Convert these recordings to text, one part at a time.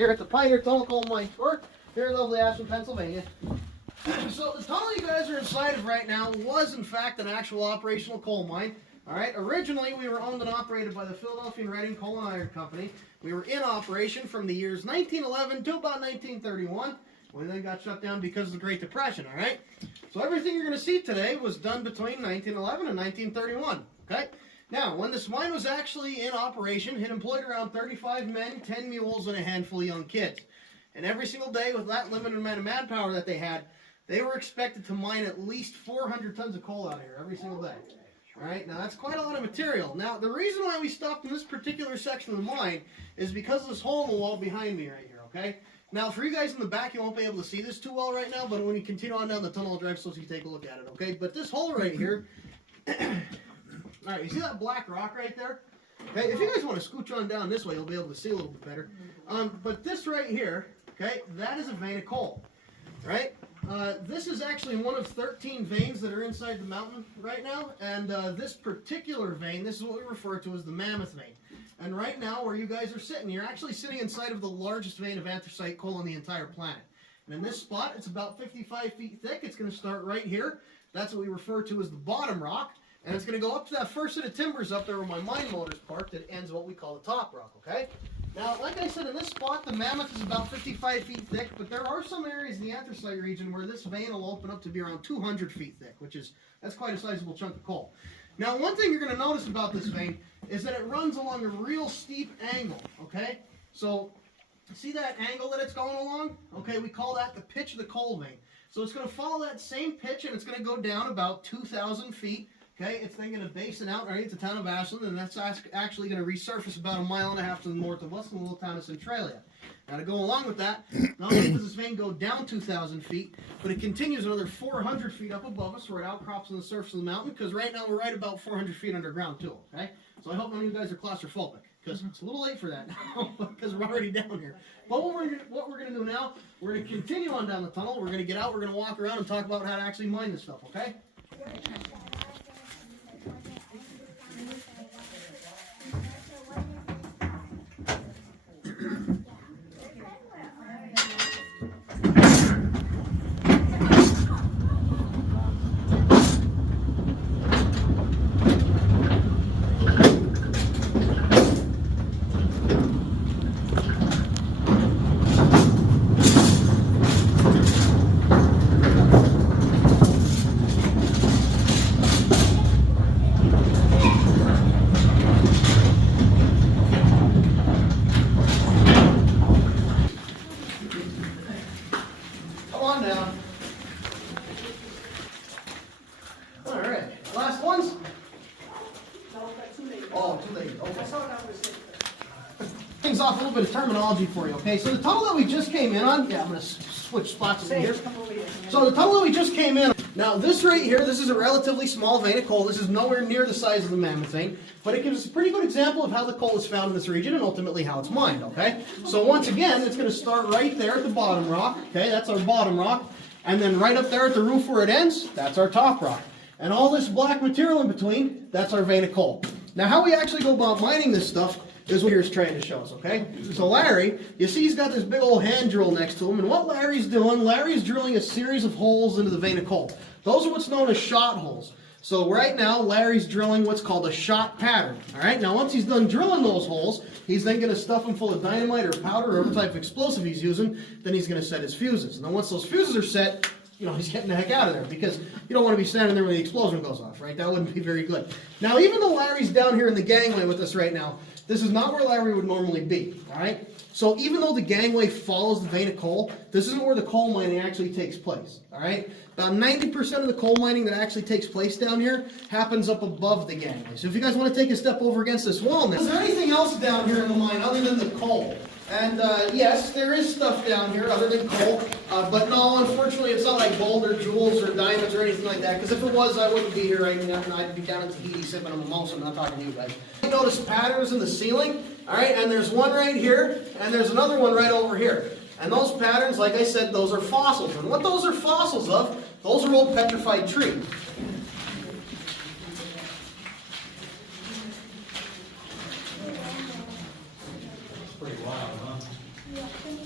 here at the Pioneer Tunnel Coal Mine Tour here in lovely Ashland, Pennsylvania. So the tunnel you guys are inside of right now was in fact an actual operational coal mine. Alright, originally we were owned and operated by the Philadelphia and Reading Coal and Iron Company. We were in operation from the years 1911 to about 1931. We then got shut down because of the Great Depression, alright? So everything you're going to see today was done between 1911 and 1931, okay? Now, when this mine was actually in operation, it employed around 35 men, 10 mules, and a handful of young kids. And every single day, with that limited amount of manpower that they had, they were expected to mine at least 400 tons of coal out of here every single day. Alright, now that's quite a lot of material. Now, the reason why we stopped in this particular section of the mine is because of this hole in the wall behind me right here, okay? Now, for you guys in the back, you won't be able to see this too well right now, but when you continue on down the tunnel, I'll drive so you can take a look at it, okay? But this hole right here, alright, you see that black rock right there? Okay, if you guys want to scooch on down this way, you'll be able to see a little bit better. But this right here, okay, that is a vein of coal, right? This is actually one of 13 veins that are inside the mountain right now, and this particular vein, this is what we refer to as the Mammoth Vein. And right now, where you guys are sitting, you're actually sitting inside of the largest vein of anthracite coal on the entire planet. And in this spot, it's about 55 feet thick. It's going to start right here. That's what we refer to as the bottom rock. And it's going to go up to that first set of timbers up there where my mine motor's parked that ends what we call the top rock, okay? Now, like I said, in this spot, the Mammoth is about 55 feet thick, but there are some areas in the anthracite region where this vein will open up to be around 200 feet thick, that's quite a sizable chunk of coal. Now, one thing you're going to notice about this vein is that it runs along a real steep angle, okay? So, see that angle that it's going along? Okay, we call that the pitch of the coal vein. So it's going to follow that same pitch, and it's going to go down about 2,000 feet. Okay, it's then going to basin out right at the town of Ashland, and that's actually going to resurface about 1.5 miles to the north of us in the little town of Centralia. Now, to go along with that, not only does this vein go down 2,000 feet, but it continues another 400 feet up above us where it outcrops on the surface of the mountain, because right now we're right about 400 feet underground too, okay? So I hope none of you guys are claustrophobic, because it's a little late for that now, because we're already down here. But what we're going to do now, we're going to continue on down the tunnel, we're going to get out, we're going to walk around and talk about how to actually mine this stuff, okay? Things off a little bit of terminology for you, okay? So the tunnel that we just came in on, I'm going to switch spots in here. So the tunnel that we just came in, now this right here, this is a relatively small vein of coal. This is nowhere near the size of the Mammoth vein, but it gives us a pretty good example of how the coal is found in this region and ultimately how it's mined, okay? So once again, it's going to start right there at the bottom rock, okay? That's our bottom rock. And then right up there at the roof where it ends, that's our top rock. And all this black material in between, that's our vein of coal. Now how we actually go about mining this stuff is what here's trying to show us, okay? So Larry, you see he's got this big old hand drill next to him, and what Larry's doing, Larry's drilling a series of holes into the vein of coal. Those are what's known as shot holes. So right now, Larry's drilling what's called a shot pattern, all right? Now once he's done drilling those holes, he's then going to stuff them full of dynamite or powder or whatever type of explosive he's using, then he's going to set his fuses. And then once those fuses are set, he's getting the heck out of there because you don't want to be standing there when the explosion goes off, right? That wouldn't be very good. Now, even though Larry's down here in the gangway with us right now, this is not where Larry would normally be, all right? So even though the gangway follows the vein of coal, this isn't where the coal mining actually takes place, all right? About 90% of the coal mining that actually takes place down here happens up above the gangway. So if you guys want to take a step over against this wall now, is there anything else down here in the mine other than the coal? And yes, there is stuff down here other than coal, but no, unfortunately, it's not like gold or jewels or diamonds or anything like that, because if it was, I wouldn't be here right now, and I'd be down in Tahiti sipping on a mimosa and not talking to you guys. You notice patterns in the ceiling, all right, and there's one right here, and there's another one right over here. And those patterns, like I said, those are fossils. And what those are fossils of, those are old petrified trees. Pretty wild, huh?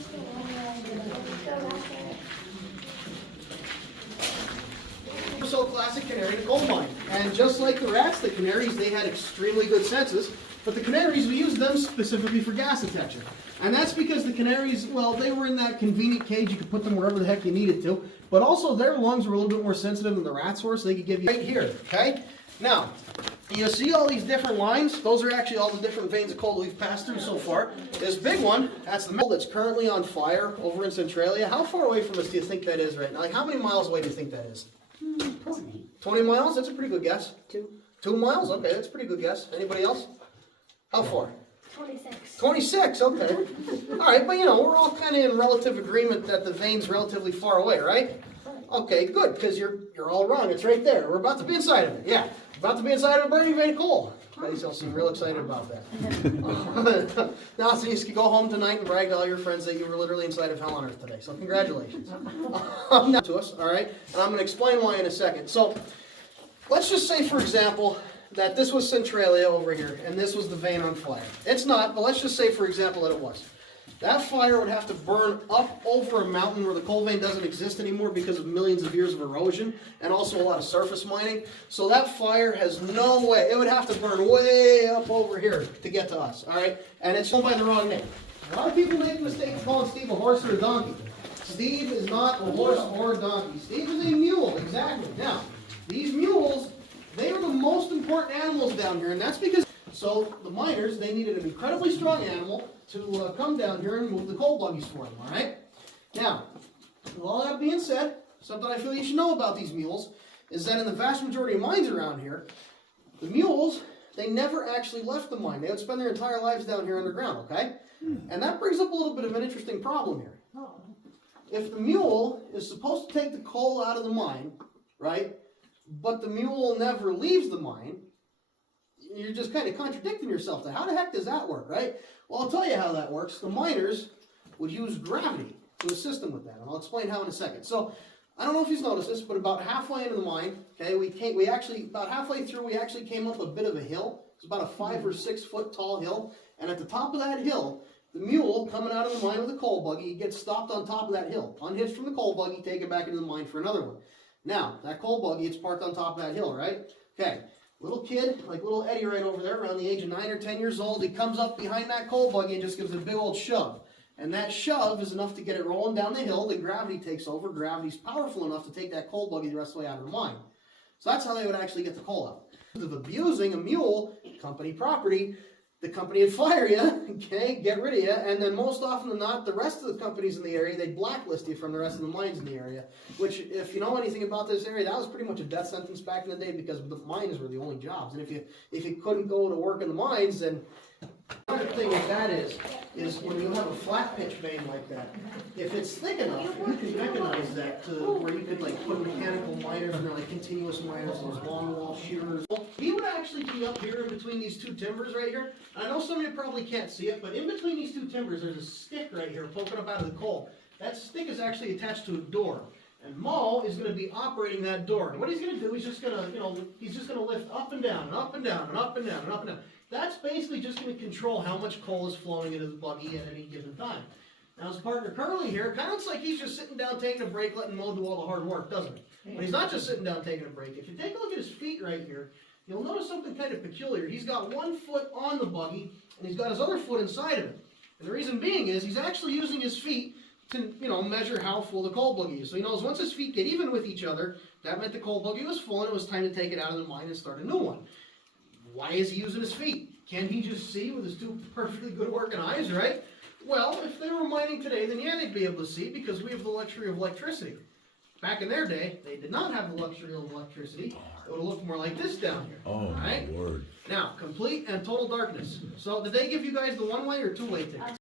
canary in a coal mine. And just like the rats, the canaries, they had extremely good senses. But the canaries, we used them specifically for gas detection. And that's because the canaries, well, they were in that convenient cage. You could put them wherever the heck you needed to. But also their lungs were a little bit more sensitive than the rats were, so they could give you right here, okay? Now, you see all these different lines? Those are actually all the different veins of coal that we've passed through so far. This big one, that's the mill that's currently on fire over in Centralia. How far away from us do you think that is right now? Like, how many miles away do you think that is? 20. 20 miles? That's a pretty good guess. 2. 2 miles? Okay, that's a pretty good guess. Anybody else? How far? 26. 26, okay. All right, but you know, we're all kind of in relative agreement that the vein's relatively far away, right? Okay, good, because you're all wrong. It's right there. We're about to be inside of it. Yeah, about to be inside of a burning vein of coal. You guys all seem real excited about that. Now, so you can go home tonight and brag to all your friends that you were literally inside of hell on earth today. So congratulations. Now to us, all right? And I'm going to explain why in a second. So let's just say, for example, that this was Centralia over here, and this was the vein on fire. It's not, but let's just say, for example, that it was. That fire would have to burn up over a mountain where the coal vein doesn't exist anymore because of millions of years of erosion and also a lot of surface mining. So that fire has no way. It would have to burn way up over here to get to us, all right? And it's owned by the wrong name. A lot of people make the mistake of calling Steve a horse or a donkey. Steve is not a horse or a donkey. Steve is a mule, exactly. Now, these mules, they are the most important animals down here, and that's because, so the miners, they needed an incredibly strong animal to come down here and move the coal buggies for them, all right? Now, with all that being said, something I feel you should know about these mules is that in the vast majority of mines around here, the mules, they never actually left the mine. They would spend their entire lives down here underground, okay? And that brings up a little bit of an interesting problem here. If the mule is supposed to take the coal out of the mine, right, but the mule never leaves the mine, you're just kind of contradicting yourself. How the heck does that work, right? Well, I'll tell you how that works. The miners would use gravity to assist them with that, and I'll explain how in a second. So, I don't know if you've noticed this, but about halfway into the mine, okay, about halfway through, we actually came up a bit of a hill. It's about a 5 or 6 foot tall hill, and at the top of that hill, the mule coming out of the mine with a coal buggy gets stopped on top of that hill, unhitched from the coal buggy, taken back into the mine for another one. Now, that coal buggy, it's parked on top of that hill, right? Okay. Little kid, like little Eddie right over there, around the age of 9 or 10 years old, he comes up behind that coal buggy and just gives it a big old shove. And that shove is enough to get it rolling down the hill, then gravity takes over. Gravity's powerful enough to take that coal buggy the rest of the way out of the mine. So that's how they would actually get the coal out. Of abusing a mule, company property, the company would fire you, okay, get rid of you, and then most often than not, the rest of the companies in the area, they'd blacklist you from the rest of the mines in the area, which, if you know anything about this area, that was pretty much a death sentence back in the day because the mines were the only jobs. And if you couldn't go to work in the mines, then another thing with that is when you have a flat pitch vein like that, if it's thick enough, you can mechanize that to where you could like put mechanical miners and they're like continuous miners, those long wall shearers. He would actually be up here in between these two timbers right here. I know some of you probably can't see it, but in between these two timbers, there's a stick right here poking up out of the coal. That stick is actually attached to a door. And Mo is going to be operating that door. And what he's going to do, he's just going to lift up and down and up and down and up and down and up and down. That's basically just going to control how much coal is flowing into the buggy at any given time. Now his partner Curly here, kind of looks like he's just sitting down taking a break, letting Mo do all the hard work, doesn't he? But he's not just sitting down taking a break. If you take a look at his feet right here, you'll notice something kind of peculiar. He's got one foot on the buggy, and he's got his other foot inside of it. And the reason being is he's actually using his feet to, measure how full the coal buggy is. So he knows once his feet get even with each other, that meant the coal buggy was full and it was time to take it out of the mine and start a new one. Why is he using his feet? Can't he just see with his two perfectly good working eyes, right? Well, if they were mining today, then yeah, they'd be able to see because we have the luxury of electricity. Back in their day, they did not have the luxury of electricity. It would have looked more like this down here. Oh, right? my word. Now, complete and total darkness. So did they give you guys the one-way or two-way ticket?